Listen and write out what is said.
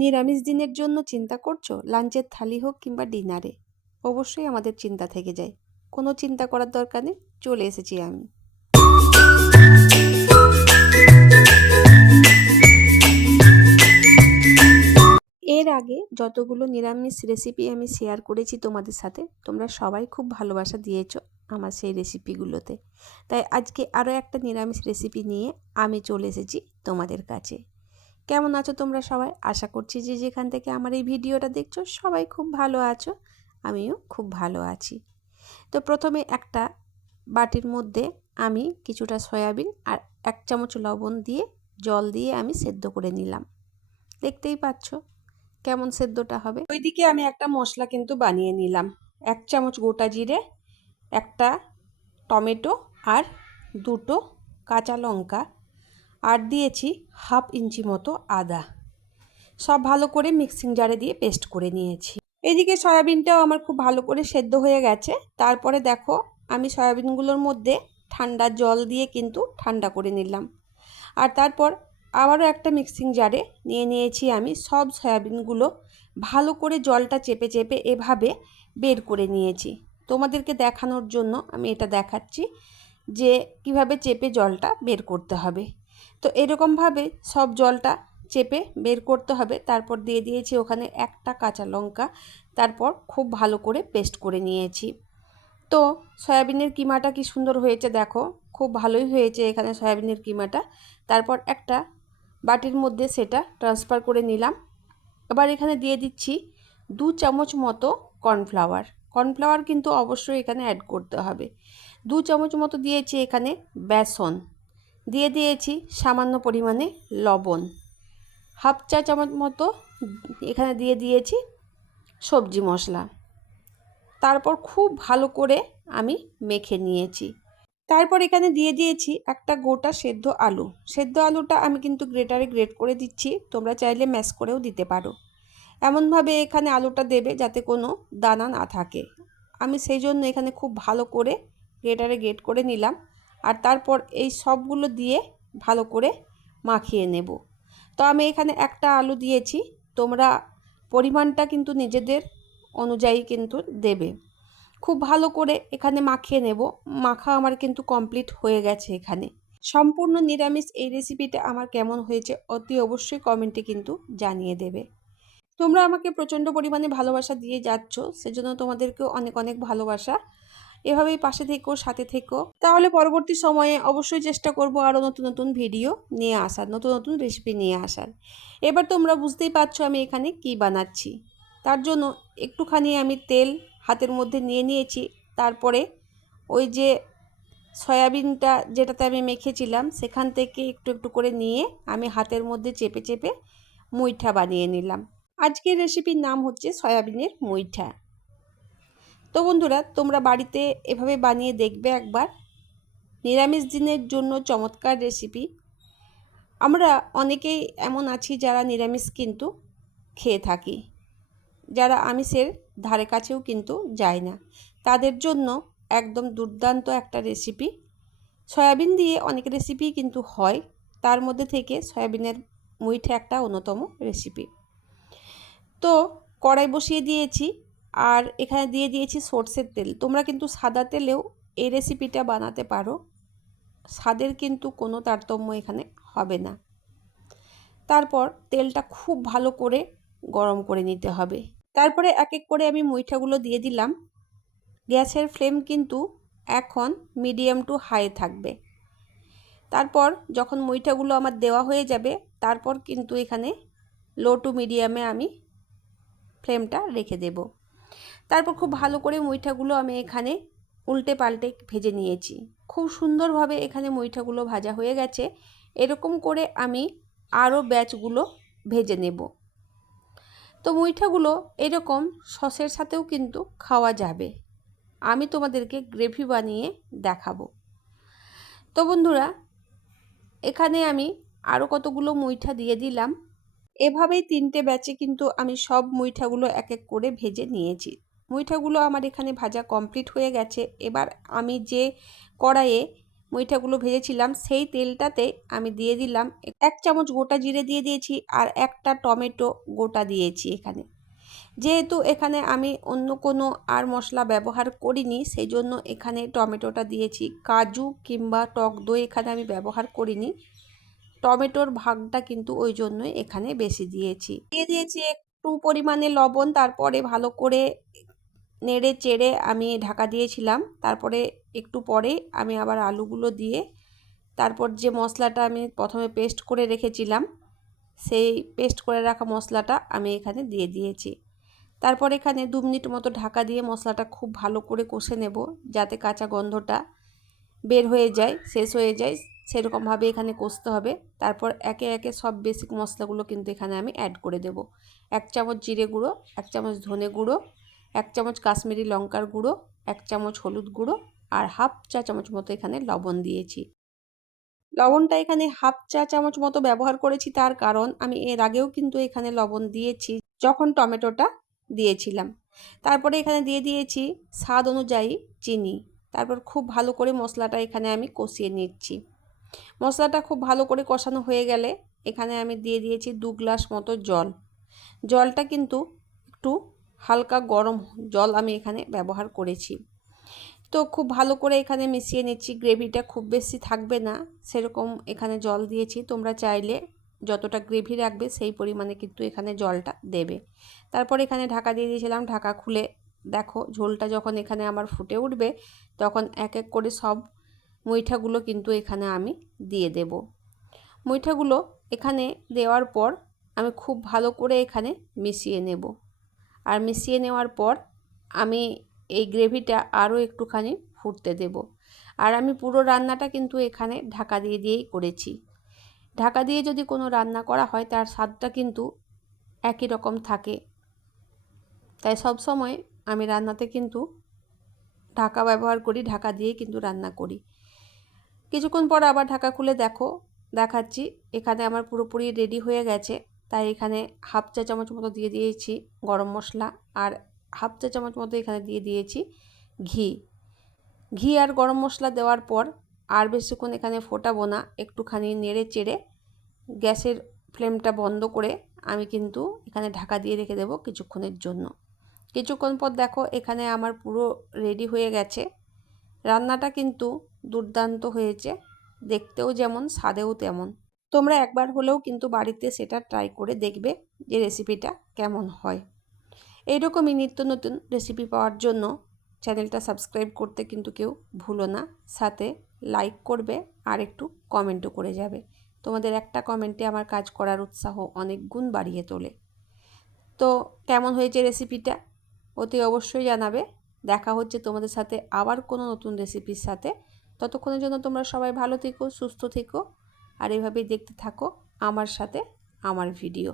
নিরামিষ দিনের জন্য চিন্তা করছো, লাঞ্চের থালি হোক কিংবা ডিনারে? অবশ্যই আমাদের চিন্তা থেকে যায়। কোনো চিন্তা করার দরকার নেই, চলে এসেছি আমি। এর আগে যতগুলো নিরামিষ রেসিপি আমি শেয়ার করেছি তোমাদের সাথে, তোমরা সবাই খুব ভালোবাসা দিয়েছো আমার সেই রেসিপিগুলোতে। তাই আজকে আরও একটা নিরামিষ রেসিপি নিয়ে আমি চলে এসেছি তোমাদের কাছে। কেমন আছো তোমরা সবাই? আশা করছি যে যেখান থেকে আমার এই ভিডিওটা দেখছো সবাই খুব ভালো আছো, আমিও খুব ভালো আছি। তো প্রথমে একটা বাটির মধ্যে আমি কিছুটা সয়াবিন আর 1 চামচ লবণ দিয়ে জল দিয়ে আমি সেদ্ধ করে নিলাম। দেখতেই পাচ্ছ কেমন সেদ্ধটা হবে। ওইদিকে আমি একটা মশলা কিন্তু বানিয়ে নিলাম। 1 চামচ গোটা জিরে, একটা টমেটো আর 2টো কাঁচা লঙ্কা, আর দিয়েছি 1/2 ইঞ্চি মতো আদা। সব ভালো করে মিক্সিং জারে দিয়ে পেস্ট করে নিয়েছি। এদিকে সয়াবিনটাও আমার খুব ভালো করে সেদ্ধ হয়ে গেছে। তারপরে দেখো আমি সয়াবিনগুলোর মধ্যে ঠান্ডা জল দিয়ে কিন্তু ঠান্ডা করে নিলাম। আর তারপর আবারও একটা মিক্সিং জারে নিয়ে নিয়েছি আমি সব সয়াবিনগুলো। ভালো করে জলটা চেপে চেপে এভাবে বের করে নিয়েছি। তোমাদেরকে দেখানোর জন্য আমি এটা দেখাচ্ছি যে কিভাবে চেপে জলটা বের করতে হবে। তো এরকমভাবে সব জলটা চেপে বের করতে হবে। তারপর দিয়ে দিয়েছি ওখানে একটা কাঁচা লঙ্কা, তারপর খুব ভালো করে পেস্ট করে নিয়েছি। তো সয়াবিনের কিমাটা কি সুন্দর হয়েছে দেখো, খুব ভালোই হয়েছে এখানে সয়াবিনের কিমাটা। তারপর একটা বাটির মধ্যে সেটা ট্রান্সফার করে নিলাম। এবার এখানে দিয়ে দিচ্ছি 2 চামচ মতো কর্নফ্লাওয়ার। কর্নফ্লাওয়ার কিন্তু অবশ্যই এখানে অ্যাড করতে হবে। 2 চামচ মতো দিয়েছি এখানে বেসন, দিয়ে দিয়েছি সামান্য পরিমাণে লবণ, 1/2 চা চামচ মতো এখানে দিয়ে দিয়েছি সবজি মশলা। তারপর খুব ভালো করে আমি মেখে নিয়েছি। তারপর এখানে দিয়ে দিয়েছি একটা গোটা সেদ্ধ আলু। সেদ্ধ আলুটা আমি কিন্তু গ্রেটারে গ্রেট করে দিচ্ছি, তোমরা চাইলে ম্যাশ করেও দিতে পারো। এমনভাবে এখানে আলুটা দেবে যাতে কোনো দানা না থাকে। আমি সেই জন্য এখানে খুব ভালো করে গ্রেটারে গ্রেট করে নিলাম। আর তারপর এই সবগুলো দিয়ে ভালো করে মাখিয়ে নেব। তো আমি এখানে একটা আলু দিয়েছি, তোমরা পরিমাণটা কিন্তু নিজেদের অনুযায়ী কিন্তু দেবে। খুব ভালো করে এখানে মাখিয়ে নেব। মাখা আমার কিন্তু কমপ্লিট হয়ে গেছে এখানে। সম্পূর্ণ নিরামিষ এই রেসিপিটা আমার কেমন হয়েছে অতি অবশ্যই কমেন্টে কিন্তু জানিয়ে দেবে। তোমরা আমাকে প্রচণ্ড পরিমাণে ভালোবাসা দিয়ে যাচ্ছ, সেজন্য তোমাদেরকেও অনেক অনেক ভালোবাসা। এভাবেই পাশে থেকো, সাথে থেকো, তাহলে পরবর্তী সময়ে অবশ্যই চেষ্টা করব আরও নতুন নতুন ভিডিও নিয়ে আসার, নতুন নতুন রেসিপি নিয়ে আসার। এবার তোমরা বুঝতেই পারছো আমি এখানে কি বানাচ্ছি। তার জন্য একটুখানি আমি তেল হাতের মধ্যে নিয়ে নিয়েছি। তারপরে ওই যে সয়াবিনটা যেটাতে আমি মেখেছিলাম সেখান থেকে একটু একটু করে নিয়ে আমি হাতের মধ্যে চেপে চেপে মুইঠা বানিয়ে নিলাম। আজকের রেসিপির নাম হচ্ছে সয়াবিনের মুইঠা। তো বন্ধুরা তোমরা বাড়িতে এভাবে বানিয়ে দেখবে একবার। নিরামিষ দিনের জন্য চমৎকার রেসিপি। আমরা অনেকেই এমন আছি যারা নিরামিষ কিন্তু খেয়ে থাকি, যারা আমিষের ধারে কাছেও কিন্তু যায় না, তাদের জন্য একদম দুর্দান্ত একটা রেসিপি। সয়াবিন দিয়ে অনেক রেসিপি কিন্তু হয়, তার মধ্যে থেকে সয়াবিনের মুইঠা একটা অন্যতম রেসিপি। তো কড়াই বসিয়ে দিয়েছি আর এখানে দিয়ে দিয়েছি সরষের তেল। তোমরা কিন্তু সাদা তেলেও এই রেসিপিটা বানাতে পারো, স্বাদের কিন্তু কোনো তারতম্য এখানে হবে না। তারপর তেলটা খুব ভালো করে গরম করে নিতে হবে। তারপরে এক এক করে আমি মুইঠাগুলো দিয়ে দিলাম। গ্যাসের ফ্লেম কিন্তু এখন মিডিয়াম টু হাই থাকবে। তারপর যখন মুইঠাগুলো আমার দেওয়া হয়ে যাবে তারপর কিন্তু এখানে লো টু মিডিয়ামে আমি ফ্লেমটা রেখে দেব। তারপর খুব ভালো করে মুইঠাগুলো আমি এখানে উল্টে পাল্টে ভেজে নিয়েছি। খুব সুন্দরভাবে এখানে মুইঠাগুলো ভাজা হয়ে গেছে। এরকম করে আমি আরও ব্যাচগুলো ভেজে নেব। তো মুইঠাগুলো এরকম সসের সাথেও কিন্তু খাওয়া যাবে। আমি তোমাদেরকে গ্রেভি বানিয়ে দেখাবো। তো বন্ধুরা এখানে আমি আরও কতগুলো মুইঠা দিয়ে দিলাম। এভাবেই 3টে ব্যাচে কিন্তু আমি সব মুইঠাগুলো এক এক করে ভেজে নিয়েছি। মুইঠাগুলো আমার এখানে ভাজা কমপ্লিট হয়ে গেছে। এবার আমি যে কড়াইয়ে মুইঠাগুলো ভেজেছিলাম সেই তেলটাতে আমি দিয়ে দিলাম 1 চামচ গোটা জিরে দিয়ে দিয়েছি আর একটা টমেটো গোটা দিয়েছি এখানে। যেহেতু এখানে আমি অন্য কোনো আর মশলা ব্যবহার করিনি সেই জন্য এখানে টমেটোটা দিয়েছি। কাজু কিংবা টক দই এখানে আমি ব্যবহার করিনি, টমেটোর ভাগটা কিন্তু ওই জন্যই এখানে বেশি দিয়েছি। দিয়ে দিয়েছি একটু পরিমাণে লবণ, তারপরে ভালো করে নেড়ে চেড়ে আমি ঢাকা দিয়েছিলাম। তারপরে একটু পরেই আমি আবার আলুগুলো দিয়ে তারপর যে মশলাটা আমি প্রথমে পেস্ট করে রেখেছিলাম সেই পেস্ট করে রাখা মশলাটা আমি এখানে দিয়ে দিয়েছি। তারপর এখানে 2 মিনিট মতো ঢাকা দিয়ে মশলাটা খুব ভালো করে কষে নেব, যাতে কাঁচা গন্ধটা বের হয়ে যায়, শেষ হয়ে যায়, সেরকমভাবে এখানে কষতে হবে। তারপর একে একে সব বেসিক মশলাগুলো কিন্তু এখানে আমি অ্যাড করে দেব। 1 চামচ জিরে গুঁড়ো, 1 চামচ ধনে গুঁড়ো, 1 চামচ কাশ্মীরি লঙ্কার গুঁড়ো, 1 চামচ হলুদ গুঁড়ো আর হাফ চা চামচ মতো এখানে লবণ দিয়েছি। লবণটা এখানে হাফ চা চামচ মতো ব্যবহার করেছি, তার কারণ আমি এর আগেও কিন্তু এখানে লবণ দিয়েছি যখন টমেটোটা দিয়েছিলাম। তারপরে এখানে দিয়ে দিয়েছি স্বাদ অনুযায়ী চিনি। তারপর খুব ভালো করে মশলাটা এখানে আমি কষিয়ে নিচ্ছি। মশলাটা খুব ভালো করে কষানো হয়ে গেলে এখানে আমি দিয়ে দিয়েছি 2 গ্লাস মতো জল। জলটা কিন্তু একটু হালকা গরম জল আমি এখানে ব্যবহার করেছি। তো খুব ভালো করে এখানে মিশিয়ে নিচ্ছি। গ্রেভিটা খুব বেশি থাকবে না সেরকম এখানে জল দিয়েছি। তোমরা চাইলে যতটা গ্রেভি রাখবে সেই পরিমাণে কিন্তু এখানে জলটা দেবে। তারপর এখানে ঢাকা দিয়ে দিয়েছিলাম। ঢাকা খুলে দেখো ঝোলটা যখন এখানে আমার ফুটে উঠবে তখন এক এক করে সব মুইঠাগুলো কিন্তু এখানে আমি দিয়ে দেব। মুইঠাগুলো এখানে দেওয়ার পর আমি খুব ভালো করে এখানে মিশিয়ে নেব। আর মিশিয়ে নেওয়ার পর আমি এই গ্রেভিটা আরও একটুখানি ফুটতে দেব। আর আমি পুরো রান্নাটা কিন্তু এখানে ঢাকা দিয়েই করেছি। ঢাকা দিয়ে যদি কোনো রান্না করা হয় তার স্বাদটা কিন্তু একই রকম থাকে, তাই সব সময় আমি রান্নাতে কিন্তু ঢাকা ব্যবহার করি, ঢাকা দিয়েই কিন্তু রান্না করি। কিছুক্ষণ পর আবার ঢাকা খুলে দেখাচ্ছি এখানে আমার পুরোপুরি রেডি হয়ে গেছে। তাই এখানে হাফ চা চামচ মতো দিয়ে দিয়েছি গরম মশলা আর হাফ চা চামচ মতো এখানে দিয়ে দিয়েছি ঘি আর গরম মশলা দেওয়ার পর আর বেশিক্ষণ এখানে ফোটাবো না, একটুখানি নেড়ে চেড়ে গ্যাসের ফ্লেমটা বন্ধ করে আমি কিন্তু এখানে ঢাকা দিয়ে রেখে দেবো কিছুক্ষণের জন্য। কিছুক্ষণ পর দেখো এখানে আমার পুরো রেডি হয়ে গেছে। রান্নাটা কিন্তু দুর্দান্ত হয়েছে, দেখতেও যেমন স্বাদেও তেমন। তোমরা একবার হলেও কিন্তু বাড়িতে সেটা ট্রাই করে দেখবে যে রেসিপিটা কেমন হয়। এইরকমই নিত্য নতুন রেসিপি পাওয়ার জন্য চ্যানেলটা সাবস্ক্রাইব করতে কিন্তু কেউ ভুলো না, সাথে লাইক করবে আর একটু কমেন্টও করে যাবে। তোমাদের একটা কমেন্টে আমার কাজ করার উৎসাহ অনেক গুণ বাড়িয়ে তোলে। তো কেমন হয়েছে রেসিপিটা অতি অবশ্যই জানাবে। দেখা হচ্ছে তোমাদের সাথে আবার কোনো নতুন রেসিপির সাথে। ততক্ষণের জন্য তোমরা সবাই ভালো থেকো, সুস্থ থেকো আর এভাবেই দেখতে থাকো আমার সাথে আমার ভিডিও।